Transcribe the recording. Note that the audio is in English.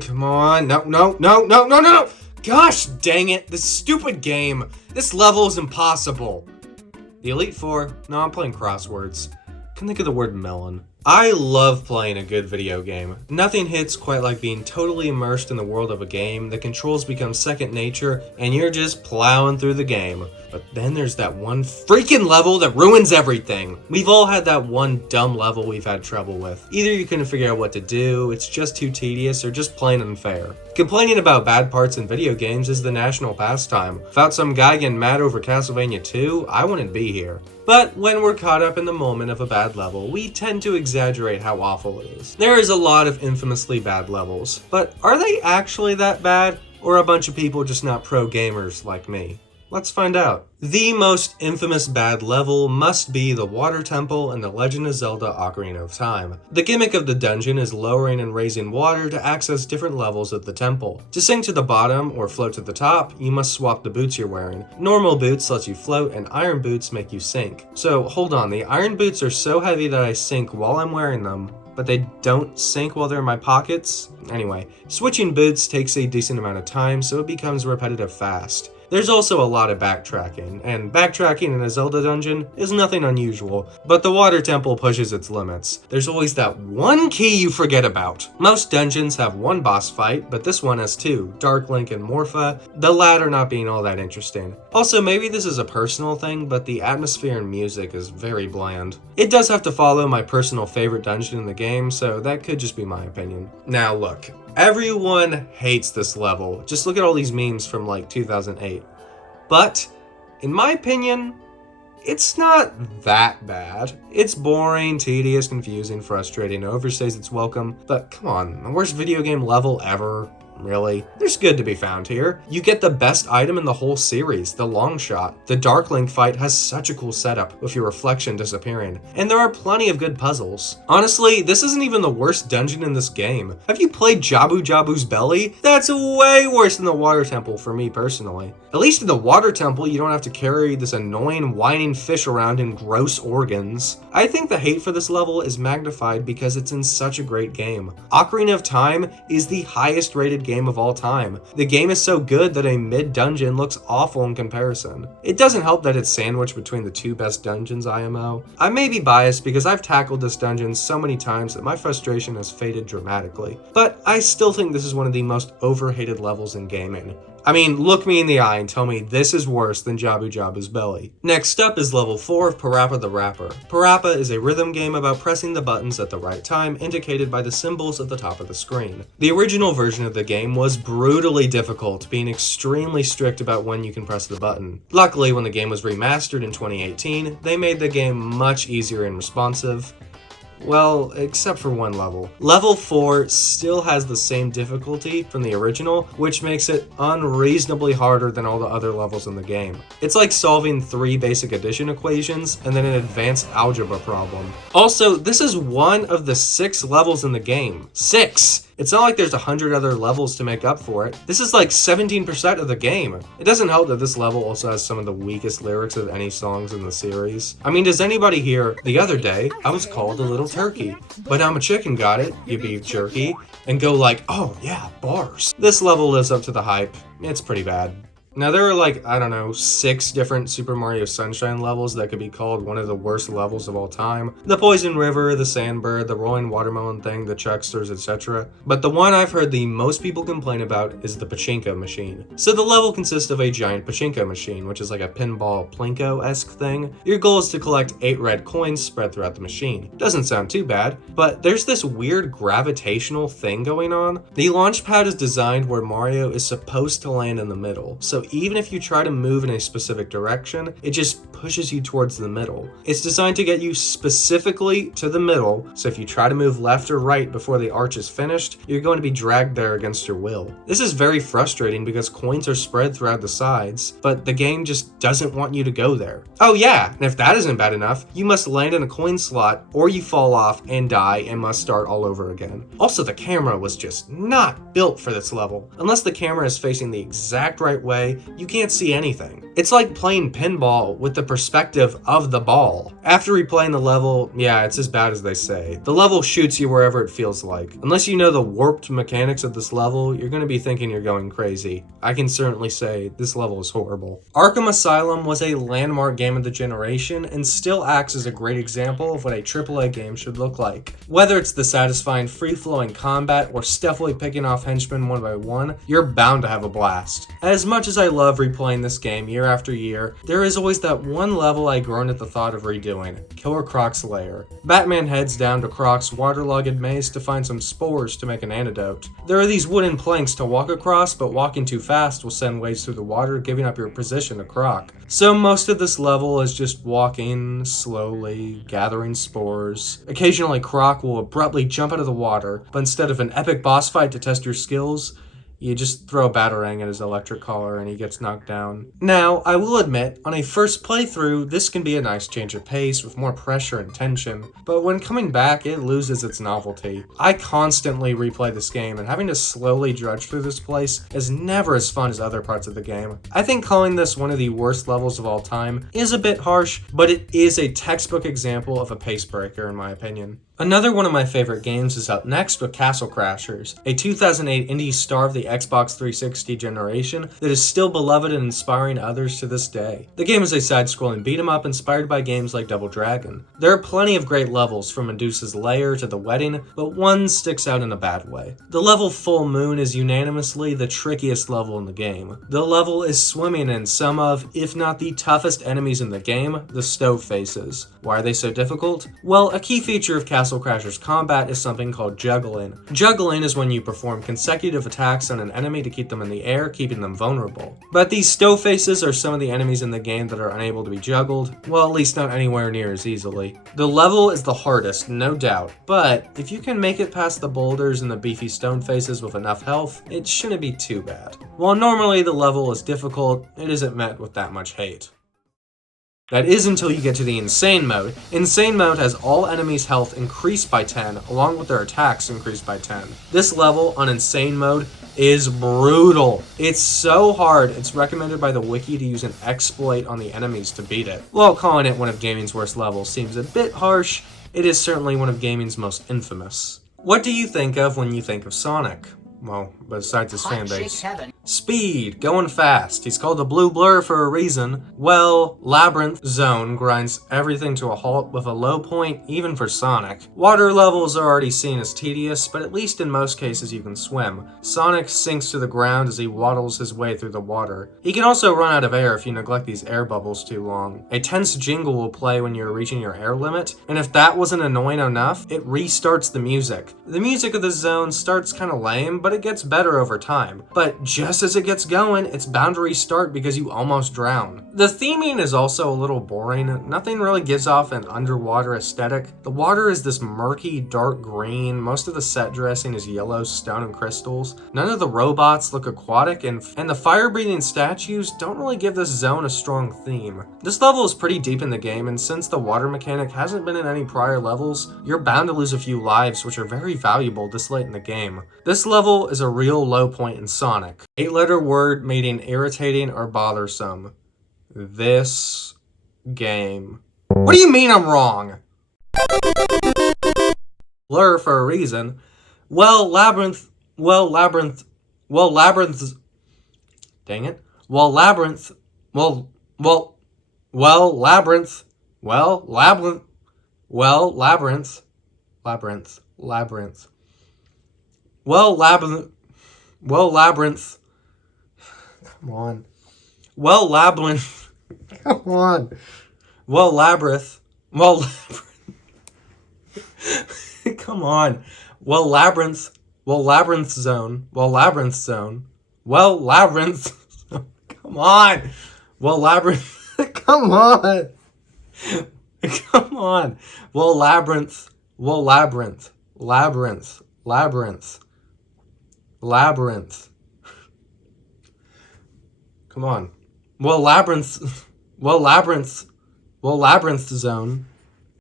Come on. No. Gosh dang it, this stupid game. This level is impossible. The Elite Four? No, I'm playing crosswords. Can think of the word melon. I love playing a good video game. Nothing hits quite like being totally immersed in the world of a game. The controls become second nature, and you're just plowing through the game. But then there's that one freaking level that ruins everything. We've all had that one dumb level we've had trouble with. Either you couldn't figure out what to do, it's just too tedious, or just plain unfair. Complaining about bad parts in video games is the national pastime. Without some guy getting mad over Castlevania 2, I wouldn't be here. But when we're caught up in the moment of a bad level, we tend to exaggerate how awful it is. There is a lot of infamously bad levels, but are they actually that bad? Or a bunch of people just not pro gamers like me? Let's find out. The most infamous bad level must be the Water Temple in The Legend of Zelda Ocarina of Time. The gimmick of the dungeon is lowering and raising water to access different levels of the temple. To sink to the bottom or float to the top, you must swap the boots you're wearing. Normal boots let you float and iron boots make you sink. So hold on, the iron boots are so heavy that I sink while I'm wearing them, but they don't sink while they're in my pockets? Anyway, switching boots takes a decent amount of time, so it becomes repetitive fast. There's also a lot of backtracking, and backtracking in a Zelda dungeon is nothing unusual, but the Water Temple pushes its limits. There's always that one key you forget about. Most dungeons have one boss fight, but this one has two, Dark Link and Morpha, the latter not being all that interesting. Also, maybe this is a personal thing, but the atmosphere and music is very bland. It does have to follow my personal favorite dungeon in the game, so that could just be my opinion. Now look, everyone hates this level. Just look at all these memes from like 2008. But, in my opinion, it's not that bad. It's boring, tedious, confusing, frustrating, overstays its welcome, but come on, the worst video game level ever? Really? There's good to be found here. You get the best item in the whole series, the long shot. The Dark Link fight has such a cool setup, with your reflection disappearing. And there are plenty of good puzzles. Honestly, this isn't even the worst dungeon in this game. Have you played Jabu Jabu's Belly? That's way worse than the Water Temple for me personally. At least in the Water Temple, you don't have to carry this annoying whining fish around in gross organs. I think the hate for this level is magnified because it's in such a great game. Ocarina of Time is the highest rated game of all time. The game is so good that a mid-dungeon looks awful in comparison. It doesn't help that it's sandwiched between the two best dungeons IMO. I may be biased because I've tackled this dungeon so many times that my frustration has faded dramatically, but I still think this is one of the most overhated levels in gaming. I mean, look me in the eye and tell me this is worse than Jabu Jabu's Belly. Next up is level 4 of Parappa the Rapper. Parappa is a rhythm game about pressing the buttons at the right time, indicated by the symbols at the top of the screen. The original version of the game was brutally difficult, being extremely strict about when you can press the button. Luckily, when the game was remastered in 2018, they made the game much easier and responsive. Well, except for one level. Level 4 still has the same difficulty from the original, which makes it unreasonably harder than all the other levels in the game. It's like solving 3 basic addition equations and then an advanced algebra problem. Also, this is one of the 6 levels in the game. 6! It's not like there's 100 other levels to make up for it. This is like 17% of the game. It doesn't help that this level also has some of the weakest lyrics of any songs in the series. I mean, does anybody hear, "The other day, I was called a little turkey, but I'm a chicken, got it, you beef jerky," and go like, "Oh yeah, bars." This level lives up to the hype. It's pretty bad. Now there are like, I don't know, 6 different Super Mario Sunshine levels that could be called one of the worst levels of all time. The Poison River, the Sandbird, the Rolling Watermelon thing, the Chucksters, etc. But the one I've heard the most people complain about is the pachinko machine. So the level consists of a giant pachinko machine, which is like a pinball plinko-esque thing. Your goal is to collect 8 red coins spread throughout the machine. Doesn't sound too bad, but there's this weird gravitational thing going on. The launch pad is designed where Mario is supposed to land in the middle, so even if you try to move in a specific direction, it just pushes you towards the middle. It's designed to get you specifically to the middle, so if you try to move left or right before the arch is finished, you're going to be dragged there against your will. This is very frustrating because coins are spread throughout the sides, but the game just doesn't want you to go there. Oh yeah, and if that isn't bad enough, you must land in a coin slot or you fall off and die and must start all over again. Also, the camera was just not built for this level. Unless the camera is facing the exact right way, way, you can't see anything. It's like playing pinball with the perspective of the ball. After replaying the level, yeah, it's as bad as they say. The level shoots you wherever it feels like. Unless you know the warped mechanics of this level, you're going to be thinking you're going crazy. I can certainly say this level is horrible. Arkham Asylum was a landmark game of the generation and still acts as a great example of what a AAA game should look like. Whether it's the satisfying free-flowing combat or stealthily picking off henchmen one by one, you're bound to have a blast. As much as I love replaying this game year after year, there is always that one level I groan at the thought of redoing, Killer Croc's lair. Batman heads down to Croc's waterlogged maze to find some spores to make an antidote. There are these wooden planks to walk across, but walking too fast will send waves through the water, giving up your position to Croc. So most of this level is just walking slowly, gathering spores. Occasionally Croc will abruptly jump out of the water, but instead of an epic boss fight to test your skills, you just throw a batarang at his electric collar and he gets knocked down. Now, I will admit, on a first playthrough, this can be a nice change of pace with more pressure and tension, but when coming back, it loses its novelty. I constantly replay this game, and having to slowly drudge through this place is never as fun as other parts of the game. I think calling this one of the worst levels of all time is a bit harsh, but it is a textbook example of a pace breaker in my opinion. Another one of my favorite games is up next with Castle Crashers, a 2008 indie star of the Xbox 360 generation that is still beloved and inspiring others to this day. The game is a side-scrolling beat-em-up inspired by games like Double Dragon. There are plenty of great levels from Medusa's Lair to The Wedding, but one sticks out in a bad way. The level Full Moon is unanimously the trickiest level in the game. The level is swimming in some of, if not the toughest enemies in the game, the stove faces. Why are they so difficult? Well, a key feature of Castle Crashers combat is something called juggling. Juggling is when you perform consecutive attacks on an enemy to keep them in the air, keeping them vulnerable. But these stove faces are some of the enemies in the game that are unable to be juggled, well, at least not anywhere near as easily. The level is the hardest, no doubt, but if you can make it past the boulders and the beefy stone faces with enough health, it shouldn't be too bad. While normally the level is difficult, it isn't met with that much hate. That is until you get to the Insane Mode. Insane Mode has all enemies' health increased by 10, along with their attacks increased by 10. This level on Insane Mode is brutal. It's so hard, it's recommended by the wiki to use an exploit on the enemies to beat it. While calling it one of gaming's worst levels seems a bit harsh, it is certainly one of gaming's most infamous. What do you think of when you think of Sonic? Well, besides his fanbase. Speed, going fast. He's called the Blue Blur for a reason. Well, Labyrinth Zone grinds everything to a halt with a low point even for Sonic. Water levels are already seen as tedious, but at least in most cases you can swim. Sonic sinks to the ground as he waddles his way through the water. He can also run out of air if you neglect these air bubbles too long. A tense jingle will play when you're reaching your air limit, and if that wasn't annoying enough, it restarts the music. The music of the zone starts kinda lame, but it gets better over time. But just as it gets going, it's bound to restart because you almost drown. The theming is also a little boring. Nothing really gives off an underwater aesthetic. The water is this murky, dark green. Most of the set dressing is yellow stone and crystals. None of the robots look aquatic, and the fire-breathing statues don't really give this zone a strong theme. This level is pretty deep in the game, and since the water mechanic hasn't been in any prior levels, you're bound to lose a few lives, which are very valuable this late in the game. This level is a real low point in Sonic. 8-letter word meaning irritating or bothersome. This game. What do you mean I'm wrong? Blur for a reason. Labyrinth. Dang it. Labyrinth. Labyrinth. Come on. Labyrinth. Come on. Labyrinth. Come on. Labyrinth. Labyrinth zone. Labyrinth zone. Labyrinth. Come on. Labyrinth. Come on. Come on. Labyrinth. Labyrinth. Labyrinth. Come on. Labyrinth. Labyrinth zone.